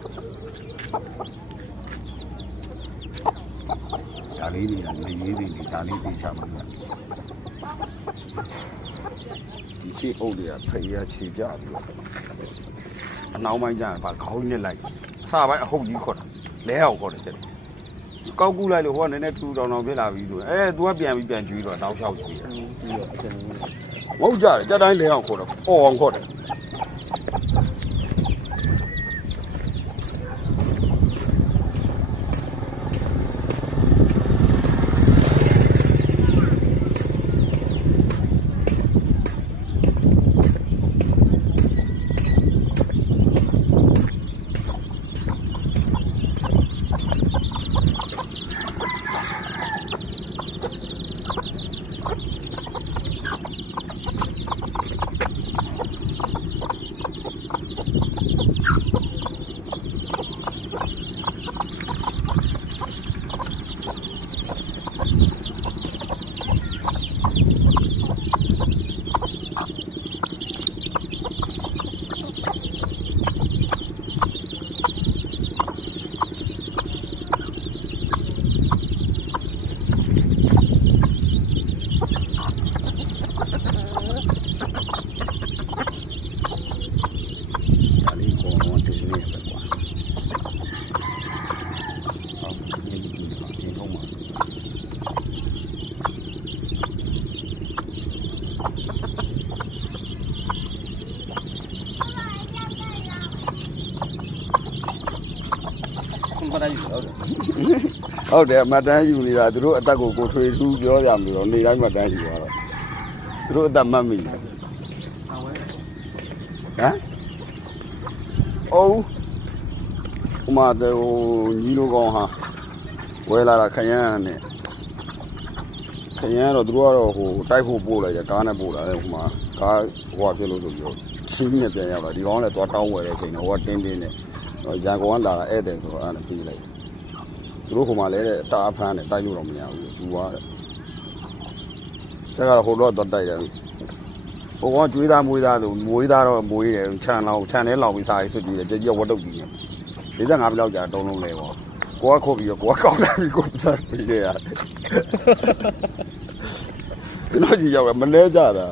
ဒါလေးတွေကနေရေးတွေဒါလေးသိချမှာဒီရှိအုပ်တွေကဖိရချေကြပြီးအနောက်ပိုင်းကျရင်ဗာခေါင်းနဲ့လိုက်အစပိုင်းအဟုတ်ကြီးခေါ်တာလဲအောင်ခေါ်တယ်ကျတယ်ကောက်ကူးလိုက်လို့ဟိုကနည်းနည်းထူတောင်ဖြစ်လာပြီးဆိုသူကပြန်ကျွေးတော့တောက်လျှောက်ကျွေးတယ်မဟုတ်ကြတယ်ကြတိုင်းလဲအောင်ခေါ်တော့အော်အောင်ခေါ်တယ်ဟုတ်တယ်မှတ်တမ်းယူနေတာသူတို့အသက်ကိုထွေထူးပြောကြမလို့နေတိုင်းမှတ်တမ်းယူရတော့သူတို့အသက်မှတ်မိတယ်ဟမ်အိုးဟိုမှာညီလိုကောင်ဟာဝဲလာတာခရမ်းနဲ့ခရမ်းတော့သူတို့ကတော့ဟိုတိုက်ဖို့ပို့လိုက်တယ်ကားနဲ့ပို့လာတယ်ဟိုမှာကားဟိုကပြလို့ဆိုပြီးတော့ချင်းနဲ့ပြန်ရောက်လာဒီကောင်လည်းသွားတောင်းဝယ်တဲ့အချိန်တော့ဟိုကတင်းတင်းနဲ့ရန်ကုန်ကလာတာဧည့်သည်ဆိုတော့အဲ့ဒါပြေးလိုက်သူတို့ဟိုမှာလဲတဲ့အတားအဖမ်းနဲ့တိုက်လို့တော့မရဘူးသူသွားတယ်ဆက်ကတော့ဟိုတော့တိုက်တယ်ဟိုကကျွေးသားမွေးသားဆိုမွေးသားတော့မွေးတယ်ခြံထဲလောက်ပြီးစားရေးဆွတ်ကြည့်တယ်ကြက်ဝတ်တုတ်ပြီးတယ်45လောက်ကြာတုံးလုံးလဲပေါ့ကိုကခုတ်ပြီးတော့ကိုကကောက်လိုက်ပြီးကိုသက်ပြီးရတယ်ကျွန်တော်ကြီးရောက်တယ်မလဲကြတာ